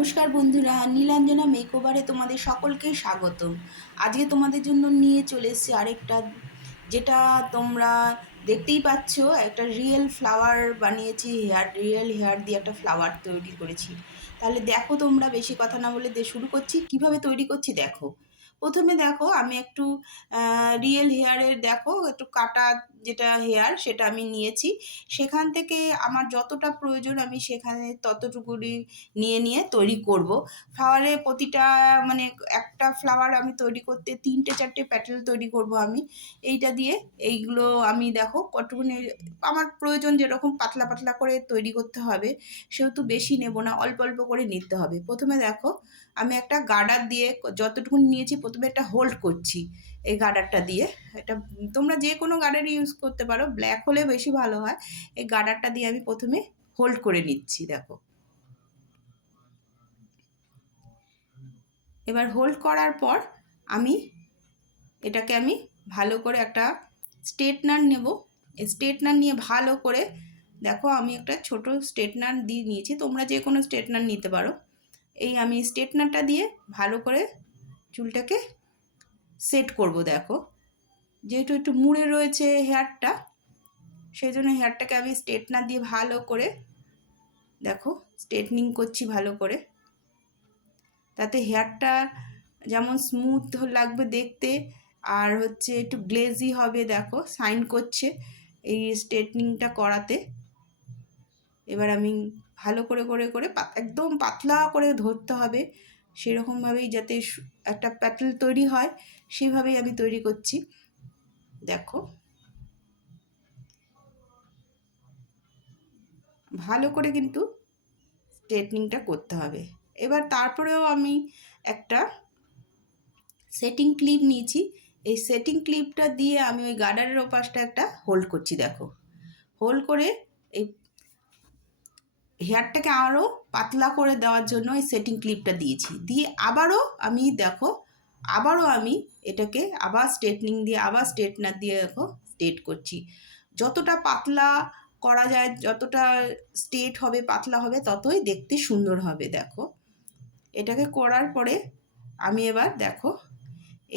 নমস্কার বন্ধুরা, নীলাঞ্জনা মেকওভারে তোমাদের সকলকেই স্বাগতম। আজকে তোমাদের জন্য নিয়ে চলে এসেছি আরেকটা, যেটা তোমরা দেখতেই পাচ্ছ, একটা রিয়েল ফ্লাওয়ার বানিয়েছি। রিয়েল হেয়ার দিয়ে একটা ফ্লাওয়ার তৈরি করেছি। তাহলে দেখো, তোমরা বেশি কথা না বলে শুরু করছি। কিভাবে তৈরি করছি দেখো। প্রথমে দেখো, আমি একটু রিয়েল হেয়ারের দেখো একটু কাটা, যেটা হেয়ার সেটা আমি নিয়েছি। সেখান থেকে আমার যতটা প্রয়োজন আমি সেখানে ততটুকুনি নিয়ে নিয়ে তৈরি করব। ফ্লাওয়ারে প্রতিটা মানে একটা ফ্লাওয়ার আমি তৈরি করতে 3-4টে প্যাটেল তৈরি করব আমি এইটা দিয়ে। এইগুলো আমি দেখো কতটুকুনি আমার প্রয়োজন, যেরকম পাতলা পাতলা করে তৈরি করতে হবে, সেহেতু বেশি নেব না, অল্প অল্প করে নিতে হবে। প্রথমে দেখো, আমি একটা গার্ডার দিয়ে যতটুকু নিয়েছি প্রথমে একটা হোল্ড করছি এই গার্ডারটা দিয়ে। এটা তোমরা যে কোনো গার্ডারই ইউজ করতে পারো, ব্ল্যাক হলে বেশি ভালো হয়। এই গার্ডারটা দিয়ে আমি প্রথমে হোল্ড করে নিচ্ছি দেখো। এবার হোল্ড করার পর আমি আমি ভালো করে একটা স্ট্রেটনার নেব। স্ট্রেটনার নিয়ে ভালো করে দেখো, আমি একটা ছোট স্ট্রেটনার দিয়ে নিয়েছি, তোমরা যে কোনো স্ট্রেটনার নিতে পারো। এই আমি স্ট্রেটনারটা দিয়ে ভালো করে চুলটাকে সেট করব দেখো। যেহেতু একটু মুড়ে রয়েছে হেয়ারটা, সেই জন্য হেয়ারটাকে আমি স্ট্রেটনার দিয়ে ভালো করে দেখো স্ট্রেটনিং করছি ভালো করে, তাতে হেয়ারটা যেমন স্মুথ লাগবে দেখতে, আর হচ্ছে একটু গ্লেজি হবে দেখো, শাইন করছে এই স্ট্রেটনিংটা করাতে। এবার আমি ভালো করে করে করে একদম পাতলা করে ধরতে হবে, সেরকমভাবেই যাতে একটা প্যাটেল তৈরি হয়, সেইভাবেই আমি তৈরি করছি দেখো। ভালো করে কিন্তু স্ট্রেটনিংটা করতে হবে। এবার তারপরেও আমি একটা সেটিং ক্লিপ নিয়েছি। এই সেটিং ক্লিপটা দিয়ে আমি ওই গার্ডারের ওপাশটা একটা হোল্ড করছি দেখো। হোল্ড করে এই হেয়ারটাকে আরও পাতলা করে দেওয়ার জন্য এই সেটিং ক্লিপটা দিয়েছি। দিয়ে আবারও আমি দেখো, আবারও আমি এটাকে আবার স্ট্রেটনিং দিয়ে, আবার স্ট্রেটনার দিয়ে দেখো স্ট্রেট করছি। যতটা পাতলা করা যায়, যতটা স্ট্রেট হবে পাতলা হবে, ততই দেখতে সুন্দর হবে দেখো। এটাকে করার পরে আমি এবার দেখো,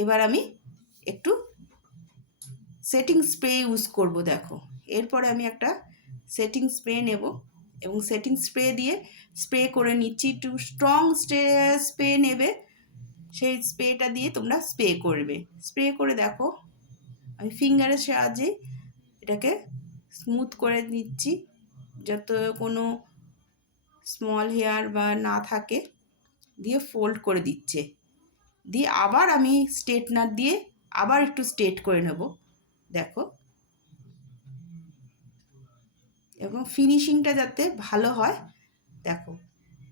এবার আমি একটু সেটিং স্প্রে ইউজ করব দেখো। এরপরে আমি একটা সেটিং স্প্রে নেব এবং সেটিং স্প্রে দিয়ে স্প্রে করে নিচ্ছি। একটু স্ট্রং স্প্রে নেবে, সেই স্প্রেটা দিয়ে তোমরা স্প্রে করবে। স্প্রে করে দেখো, আমি ফিঙ্গারের সাহায্যে এটাকে স্মুথ করে নিচ্ছি, যত কোনো স্মল হেয়ার বা না থাকে, দিয়ে ফোল্ড করে দিচ্ছে। দিয়ে আবার আমি স্ট্রেটনার দিয়ে আবার একটু স্ট্রেট করে নেব দেখো, এবং ফিনিশিংটা যাতে ভালো হয় দেখো।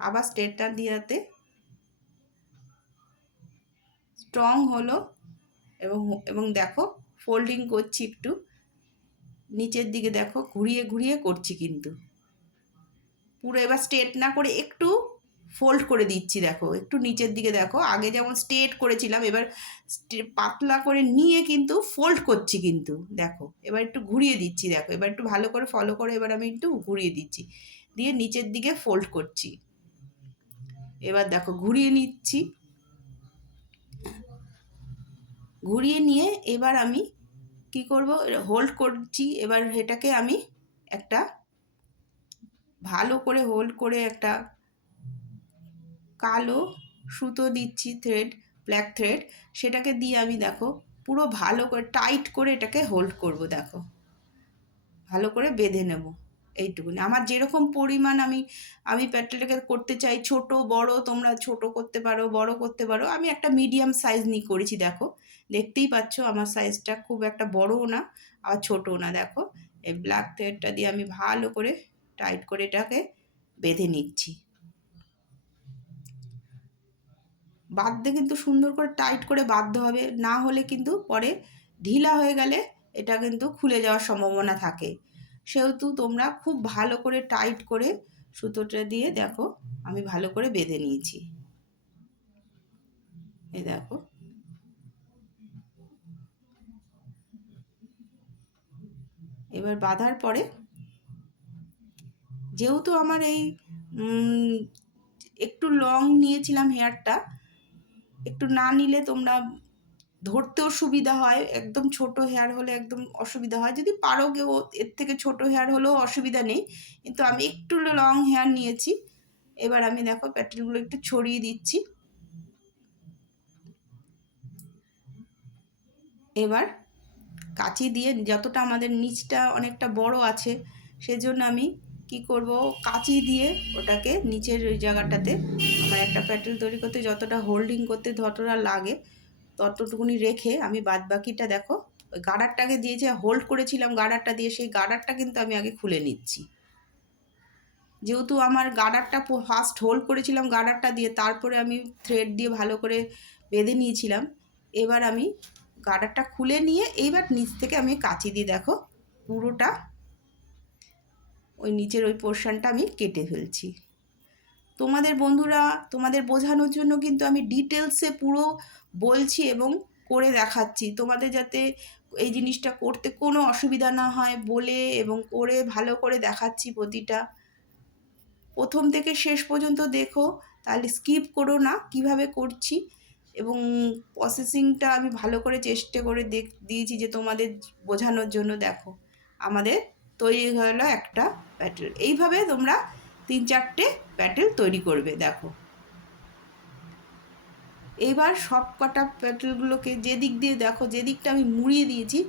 আবার স্ট্রেটনার দিয়ে যাতে স্ট্রং হলো, এবং এবং দেখো ফোল্ডিং করছি একটু নিচের দিকে দেখো, ঘুরিয়ে ঘুরিয়ে করছি কিন্তু পুরো। এবার স্ট্রেট না করে একটু ফোল্ড করে দিচ্ছি দেখো, একটু নিচের দিকে দেখো। আগে যেমন স্ট্রেট করেছিলাম, এবার পাতলা করে নিয়ে কিন্তু ফোল্ড করছি কিন্তু দেখো। এবার একটু ঘুরিয়ে দিচ্ছি দেখো, এবার একটু ভালো করে ফলো করে এবার আমি একটু ঘুরিয়ে দিচ্ছি, দিয়ে নিচের দিকে ফোল্ড করছি। এবার দেখো ঘুরিয়ে নিচ্ছি, ঘুরিয়ে নিয়ে এবার আমি কি করব, হোল্ড করছি। এবার এটাকে আমি একটা ভালো করে হোল্ড করে একটা কালো সুতো দিচ্ছি, থ্রেড, ব্ল্যাক থ্রেড, সেটাকে দিয়ে আমি দেখো পুরো ভালো করে টাইট করে এটাকে হোল্ড করব দেখো, ভালো করে বেঁধে নেব এইটুকুনি। আমার যেরকম পরিমাণ আমি প্যাটেলটাকে করতে চাই, ছোট বড় তোমরা ছোট করতে পারো, বড় করতে পারো। আমি একটা মিডিয়াম সাইজ নিয়ে করেছি দেখো, দেখতেই পাচ্ছ আমার সাইজটা খুব একটা বড়ও না আর ছোটও না দেখো। এই ব্ল্যাক থ্রেডটা দিয়ে আমি ভালো করে টাইট করে এটাকে বেঁধে নিচ্ছি। বাঁধতে কিন্তু সুন্দর করে টাইট করে বাঁধতে হবে, না হলে কিন্তু পরে ঢিলা হয়ে গেলে এটা কিন্তু খুলে যাওয়ার সম্ভাবনা থাকে। সেহেতু তোমরা খুব ভালো করে টাইট করে সুতোটা দিয়ে দেখো আমি ভালো করে বেঁধে নিয়েছি। এই দেখো, এবার বাঁধার পরে যেহেতু আমার এই একটু লং নিয়েছিলাম হেয়ারটা, একটু না নিলে তোমরা ধরতেও সুবিধা হয়, একদম ছোট হেয়ার হলে একদম অসুবিধা হয়, যদি পারো কেউ এর থেকে ছোট হেয়ার হলেও অসুবিধা নেই, কিন্তু আমি একটু লং হেয়ার নিয়েছি। এবার আমি দেখো প্যাটেলগুলো একটু ছড়িয়ে দিচ্ছি। এবার কাঁচি দিয়ে, যতটা আমাদের নিচটা অনেকটা বড় আছে সেজন্য আমি কি করব, কাঁচি দিয়ে ওটাকে নিচের ওই জায়গাটাতে আমার একটা প্যাটেল তৈরি করতে যতটা হোল্ডিং করতে যতটা লাগে ততটুকুনি রেখে আমি বাদবাকিটা দেখো ওই গার্ডারটাকে দিয়ে যে হোল্ড করেছিলাম গার্ডারটা দিয়ে, সেই গার্ডারটা কিন্তু আমি আগে খুলে নিচ্ছি। যেহেতু আমার গার্ডারটা ফার্স্ট হোল্ড করেছিলাম গার্ডারটা দিয়ে, তারপরে আমি থ্রেড দিয়ে ভালো করে বেঁধে নিয়েছিলাম। এবার আমি গার্ডারটা খুলে নিয়ে এইবার নিচ থেকে আমি কাঁচি দিয়ে দেখো পুরোটা ওই নিচের ওই পোর্শনটা আমি কেটে ফেলছি। তোমাদের বন্ধুরা, তোমাদের বোঝানোর জন্য কিন্তু আমি ডিটেলসে পুরো বলছি এবং করে দেখাচ্ছি, তোমাদের যাতে এই জিনিসটা করতে কোনো অসুবিধা না হয় বলে এবং করে ভালো করে দেখাচ্ছি প্রতিটা। প্রথম থেকে শেষ পর্যন্ত দেখো, তাহলে স্কিপ করো না কিভাবে করছি, এবং প্রসেসিংটা আমি ভালো করে চেষ্টা করে দিয়েছি যে তোমাদের বোঝানোর জন্য। দেখো আমাদের তৈরি হলো একটা প্যাটেল। এইভাবে তোমরা 3-4টে প্যাটেল তৈরি করবে। দেখো এইবার সব কটা প্যাটেলগুলোকে যে দিক দিয়ে দেখো, যে দিকটা আমি মুড়িয়ে দিয়েছি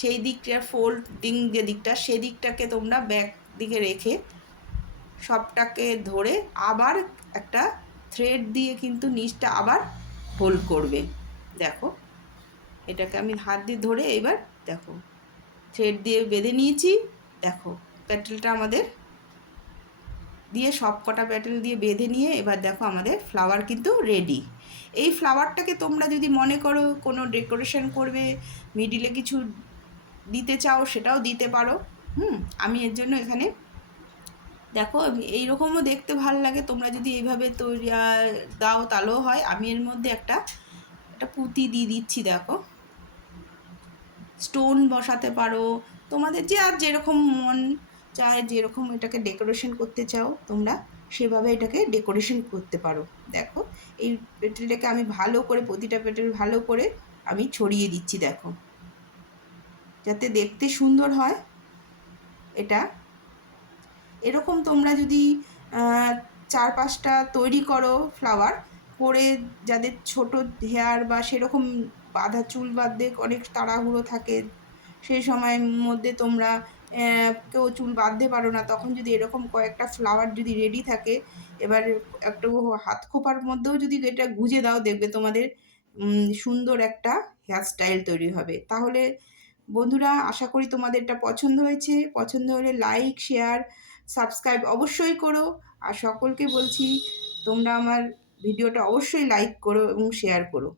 সেই দিকটার ফোল্ডিং যে দিকটা, সেই দিকটাকে তোমরা ব্যাক দিকে রেখে সবটাকে ধরে আবার একটা থ্রেড দিয়ে কিন্তু নিচটা আবার হোল্ড করবে। দেখো এটাকে আমি হাত দিয়ে ধরে এবার দেখো থ্রেড দিয়ে বেঁধে নিয়েছি। দেখো প্যাটেলটা আমাদের দিয়ে সব কটা প্যাটেল দিয়ে বেঁধে নিয়ে এবার দেখো আমাদের ফ্লাওয়ার কিন্তু রেডি। এই ফ্লাওয়ারটাকে তোমরা যদি মনে করো কোনো ডেকোরেশন করবে, মিডিলে কিছু দিতে চাও সেটাও দিতে পারো। আমি এর জন্য এখানে দেখো এইরকমও দেখতে ভালো লাগে, তোমরা যদি এইভাবে তৈরি দাও তাহলেও হয়। আমি এর মধ্যে একটা পুঁতি দিয়ে দিচ্ছি। দেখো স্টোন বসাতে পারো, তোমাদের যে আর যেরকম মন চায়, যেরকম এটাকে ডেকোরেশন করতে চাও তোমরা সেভাবে এটাকে ডেকোরেশন করতে পারো। দেখো এই পেটেলটাকে আমি ভালো করে প্রতিটা পেটেল ভালো করে আমি ছড়িয়ে দিচ্ছি, দেখো যাতে দেখতে সুন্দর হয়। এটা এরকম তোমরা যদি 4-5টা তৈরি করো ফ্লাওয়ার করে, যাদের ছোট হেয়ার বা সেরকম বাঁধা চুল বাঁধতে অনেক তাড়াহুড়ো থাকে, সেই সময়ের মধ্যে তোমরা কেউ চুল বাঁধতে পারো না, তখন যদি এরকম কয়েকটা ফ্লাওয়ার যদি রেডি থাকে, এবার একটু হাত খোপার মধ্যেও যদি এটা গুঁজে দাও, দেখবে তোমাদের সুন্দর একটা হেয়ার স্টাইল তৈরি হবে। তাহলে বন্ধুরা আশা করি তোমাদের এটা পছন্দ হয়েছে। পছন্দ হলে লাইক, শেয়ার, সাবস্ক্রাইব অবশ্যই করো। আর সকলকে বলছি তোমরা আমার ভিডিওটা অবশ্যই লাইক করো এবং শেয়ার করো।